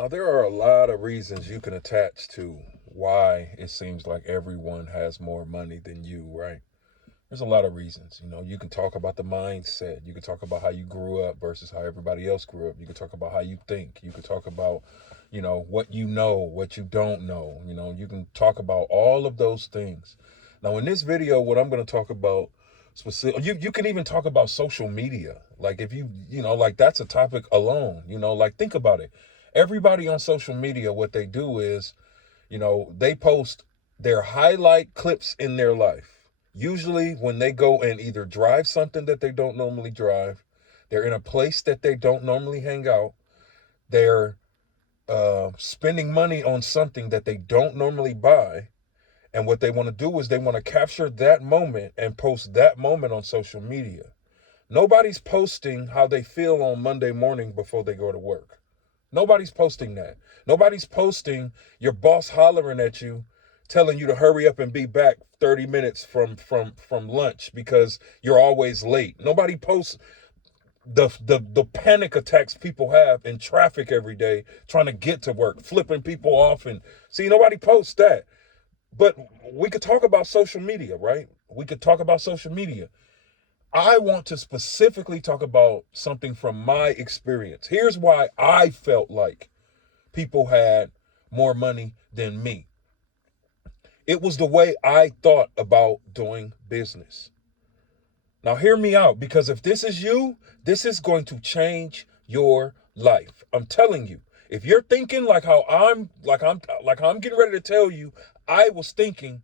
Now, there are a lot of reasons you can attach to why it seems like everyone has more money than you, right? There's a lot of reasons. You can talk about the mindset. You can talk about how you grew up versus how everybody else grew up. You can talk about how you think. You can talk about, what you know, what you don't know. You can talk about all of those things. Now, in this video, what I'm going to talk about specific, you can even talk about social media. Like if like that's a topic alone. Like think about it. Everybody on social media, what they do is, they post their highlight clips in their life. Usually when they go and either drive something that they don't normally drive, they're in a place that they don't normally hang out, they're spending money on something that they don't normally buy. And what they want to do is they want to capture that moment and post that moment on social media. Nobody's posting how they feel on Monday morning before they go to work. Nobody's posting that. Nobody's posting your boss hollering at you, telling you to hurry up and be back 30 minutes from lunch because you're always late. Nobody posts the panic attacks people have in traffic every day trying to get to work, flipping people off. And see, nobody posts that. But we could talk about social media, right? We could talk about social media. I want to specifically talk about something from my experience. Here's why I felt like people had more money than me. It was the way I thought about doing business. Now, hear me out, because if this is you, this is going to change your life. I'm telling you. If you're thinking like how I'm getting ready to tell you, I was thinking,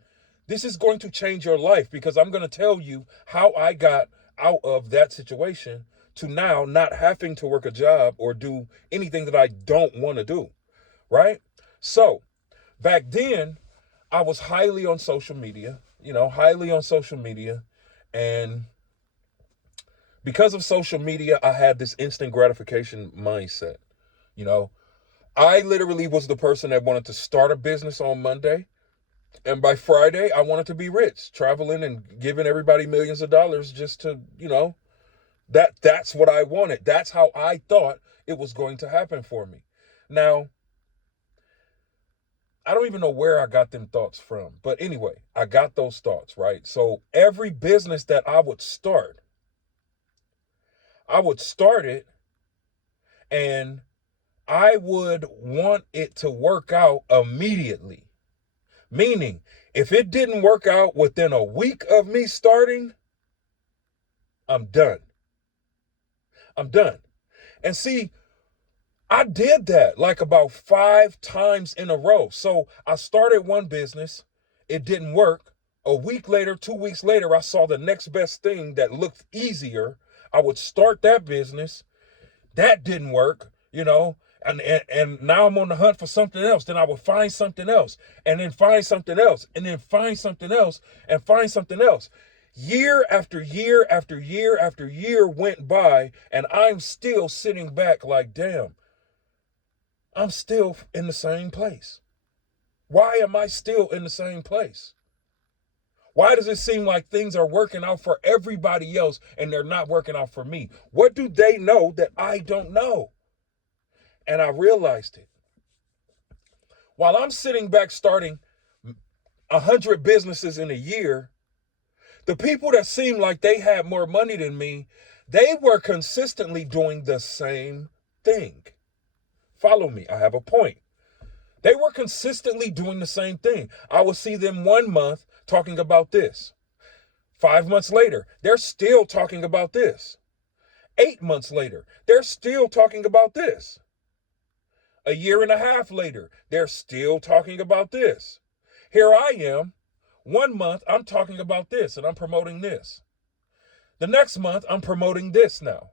this is going to change your life, because I'm going to tell you how I got out of that situation to now not having to work a job or do anything that I don't want to do, right? So, back then, I was highly on social media, highly on social media, and because of social media, I had this instant gratification mindset. You know, I literally was the person that wanted to start a business on Monday. And by Friday, I wanted to be rich, traveling and giving everybody millions of dollars just to, that's what I wanted. That's how I thought it was going to happen for me. Now, I don't even know where I got them thoughts from. But anyway, I got those thoughts, right? So every business that I would start it, and I would want it to work out immediately. Meaning, if it didn't work out within a week of me starting, I'm done. I'm done. And see, I did that like about 5 times in a row. So I started one business, it didn't work. A week later, 2 weeks later, I saw the next best thing that looked easier. I would start that business. That didn't work, and now I'm on the hunt for something else. Then I would find something else, and then find something else, and then find something else, and find something else. Year after year after year after year went by, and I'm still sitting back like, damn, I'm still in the same place. Why am I still in the same place? Why does it seem like things are working out for everybody else and they're not working out for me? What do they know that I don't know? And I realized it. While I'm sitting back starting 100 businesses in a year, the people that seemed like they had more money than me, they were consistently doing the same thing. Follow me, I have a point. They were consistently doing the same thing. I would see them 1 month talking about this. 5 months later, they're still talking about this. 8 months later, they're still talking about this. A year and a half later, they're still talking about this. Here I am. 1 month, I'm talking about this and I'm promoting this. The next month, I'm promoting this now.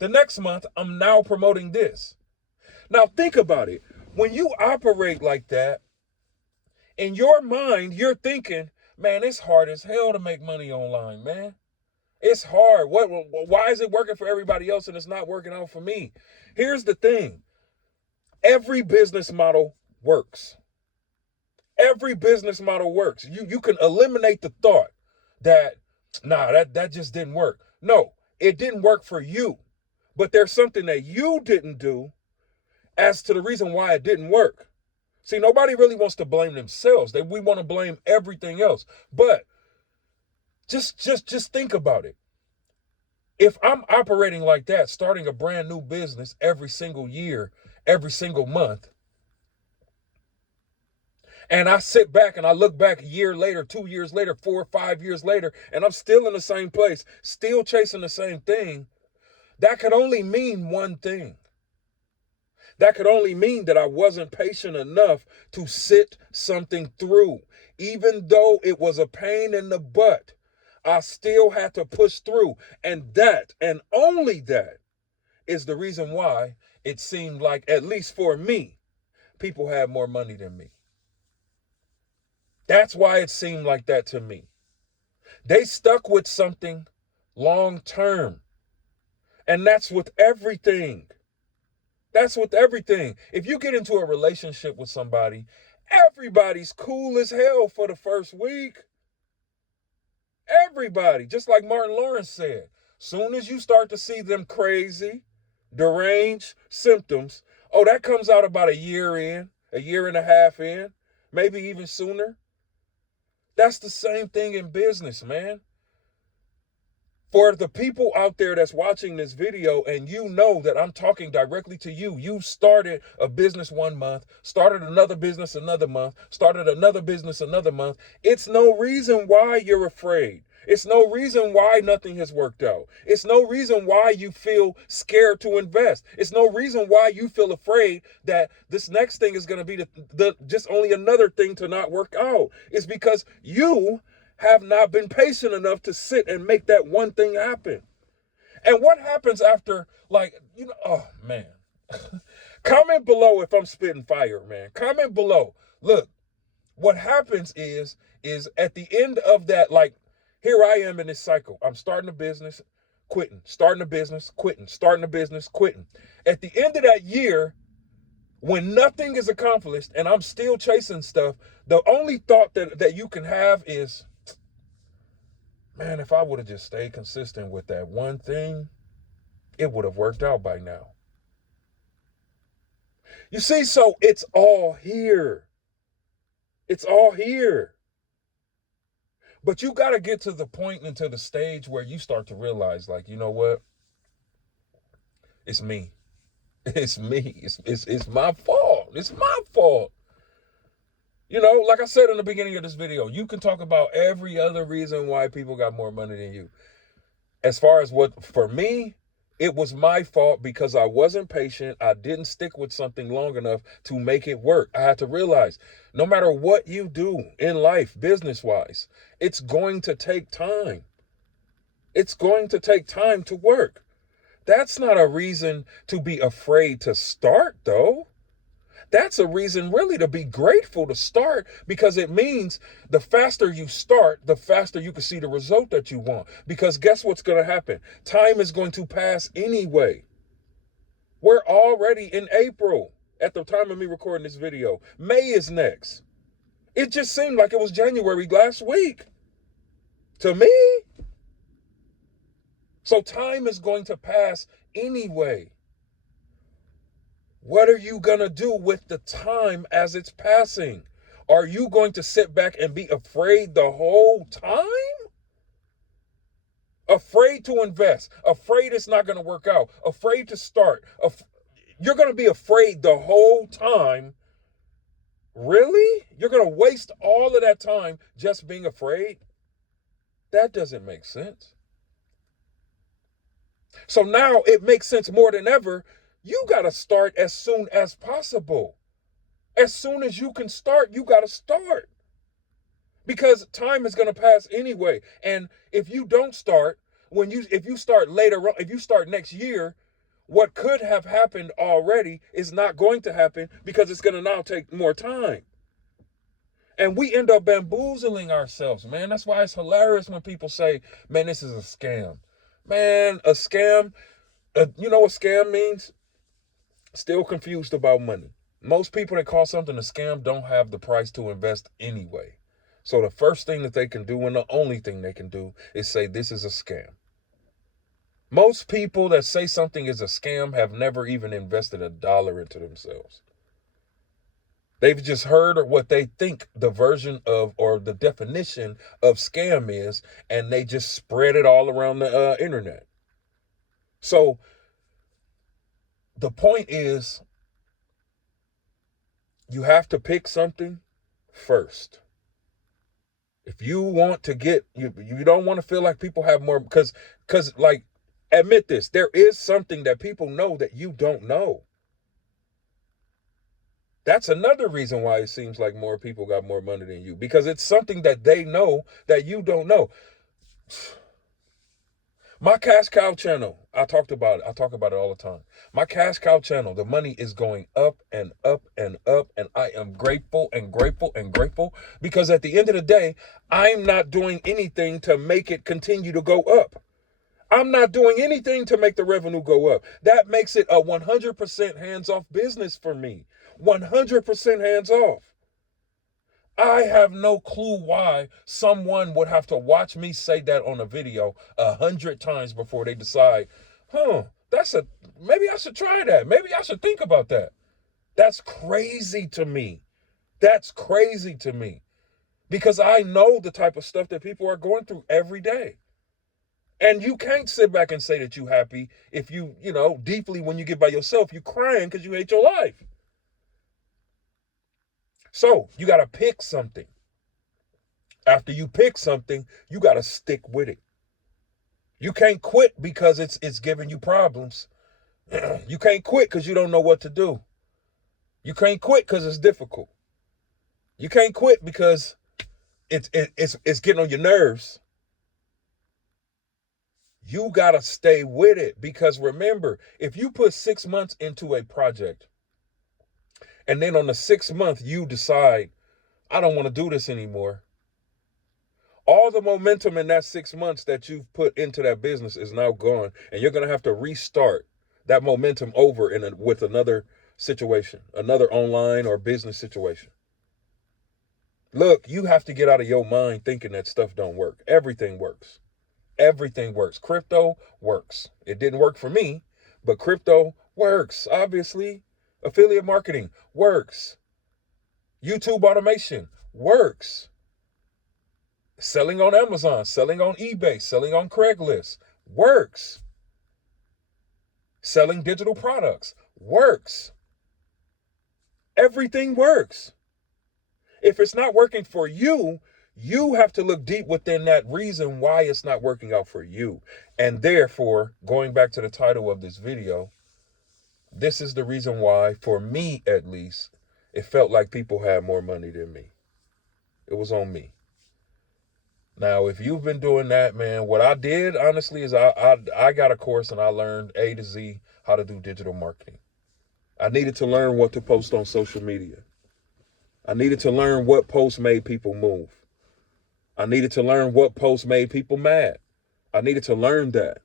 The next month, I'm now promoting this. Now, think about it. When you operate like that, in your mind, you're thinking, man, it's hard as hell to make money online, man. It's hard. Why is it working for everybody else and it's not working out for me? Here's the thing. Every business model works. Every business model works. You can eliminate the thought that, that just didn't work. No, it didn't work for you. But there's something that you didn't do, as to the reason why it didn't work. See, nobody really wants to blame themselves. We want to blame everything else. But just think about it. If I'm operating like that, starting a brand new business every single year, every single month, and I sit back and I look back a year later, 2 years later, 4 or 5 years later, and I'm still in the same place, still chasing the same thing, that could only mean one thing. That could only mean that I wasn't patient enough to sit something through. Even though it was a pain in the butt, I still had to push through. And that, and only that, is the reason why it seemed like, at least for me, people had more money than me. That's why it seemed like that to me. They stuck with something long term. And that's with everything. That's with everything. If you get into a relationship with somebody, everybody's cool as hell for the first week. Everybody, just like Martin Lawrence said, soon as you start to see them crazy, deranged symptoms, oh, that comes out about a year in, a year and a half in, maybe even sooner. That's the same thing in business, man. For the people out there that's watching this video, and you know that I'm talking directly to you. You started a business 1 month, started another business another month, started another business another month. It's no reason why you're afraid. It's no reason why nothing has worked out. It's no reason why you feel scared to invest. It's no reason why you feel afraid that this next thing is going to be the just only another thing to not work out. It's because you have not been patient enough to sit and make that one thing happen. And what happens after, like, oh man. Comment below if I'm spitting fire, man. Comment below. Look, what happens is at the end of that, like, here I am in this cycle. I'm starting a business, quitting, starting a business, quitting, starting a business, quitting. At the end of that year, when nothing is accomplished and I'm still chasing stuff, the only thought that you can have is, man, if I would have just stayed consistent with that one thing, it would have worked out by now. You see, so it's all here. It's all here. But you got to get to the point and to the stage where you start to realize, like, you know what? It's me. It's me. It's my fault. It's my fault. You know, like I said in the beginning of this video, you can talk about every other reason why people got more money than you. As far as what, for me, it was my fault because I wasn't patient. I didn't stick with something long enough to make it work. I had to realize no matter what you do in life, business-wise, it's going to take time. It's going to take time to work. That's not a reason to be afraid to start, though. That's a reason really to be grateful to start, because it means the faster you start, the faster you can see the result that you want. Because guess what's going to happen? Time is going to pass anyway. We're already in April at the time of me recording this video. May is next. It just seemed like it was January last week to me. So time is going to pass anyway. What are you going to do with the time as it's passing? Are you going to sit back and be afraid the whole time? Afraid to invest, afraid it's not going to work out, afraid to start. You're going to be afraid the whole time. Really? You're going to waste all of that time just being afraid? That doesn't make sense. So now it makes sense more than ever. You got to start as soon as possible. As soon as you can start, you got to start. Because time is going to pass anyway. And if you don't start, if you start later on, if you start next year, what could have happened already is not going to happen because it's going to now take more time. And we end up bamboozling ourselves, man. That's why it's hilarious when people say, man, this is a scam. Man, a scam, you know what scam means? Still confused about money. Most people that call something a scam don't have the price to invest anyway. So the first thing that they can do, and the only thing they can do, is say this is a scam. Most people that say something is a scam have never even invested $1 into themselves. They've just heard what they think the version of or the definition of scam is, and they just spread it all around the internet. So the point is, you have to pick something first. If you want to get, you don't want to feel like people have more, because like, admit this, there is something that people know that you don't know. That's another reason why it seems like more people got more money than you, because it's something that they know that you don't know. My cash cow channel, I talk about it all the time. My cash cow channel, the money is going up and up and up, and I am grateful and grateful and grateful, because at the end of the day, I'm not doing anything to make it continue to go up. I'm not doing anything to make the revenue go up. That makes it a 100% hands-off business for me. 100% hands-off. I have no clue why someone would have to watch me say that on a video 100 times before they decide, maybe I should try that. Maybe I should think about that. That's crazy to me. That's crazy to me, because I know the type of stuff that people are going through every day. And you can't sit back and say that you're happy if deeply when you get by yourself, you're crying because you hate your life. So you got to pick something. After you pick something, you got to stick with it. You can't quit because it's giving you problems. You can't quit because you don't know what to do. You can't quit because it's difficult. You can't quit because it's getting on your nerves. You got to stay with it, because remember, if you put 6 months into a project and then on the 6th month you decide, I don't want to do this anymore, all the momentum in that 6 months that you've put into that business is now gone, and you're going to have to restart that momentum over with another situation, another online or business situation. Look, you have to get out of your mind thinking that stuff don't work. Everything works. Everything works. Crypto works. It didn't work for me, but crypto works, obviously. Affiliate marketing works. YouTube automation works. Selling on Amazon, selling on eBay, selling on Craigslist works. Selling digital products works. Everything works. If it's not working for you, you have to look deep within that reason why it's not working out for you. And therefore, going back to the title of this video, this is the reason why, for me at least, it felt like people had more money than me. It was on me. Now, if you've been doing that, man, what I did, honestly, is I got a course and I learned A to Z how to do digital marketing. I needed to learn what to post on social media. I needed to learn what posts made people move. I needed to learn what posts made people mad. I needed to learn that.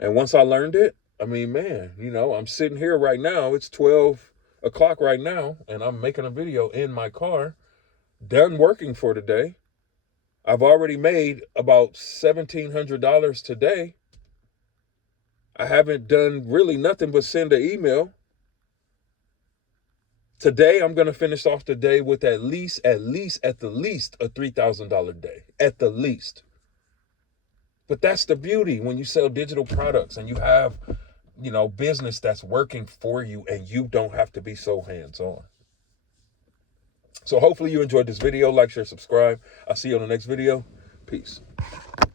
And once I learned it, I mean, man, I'm sitting here right now. It's 12 o'clock right now, and I'm making a video in my car, done working for today. I've already made about $1,700 today. I haven't done really nothing but send an email. Today, I'm going to finish off the day with at the least a $3,000 day, at the least. But that's the beauty when you sell digital products and you have, business that's working for you, and you don't have to be so hands-on. So hopefully you enjoyed this video. Like, share, subscribe. I'll see you on the next video. Peace.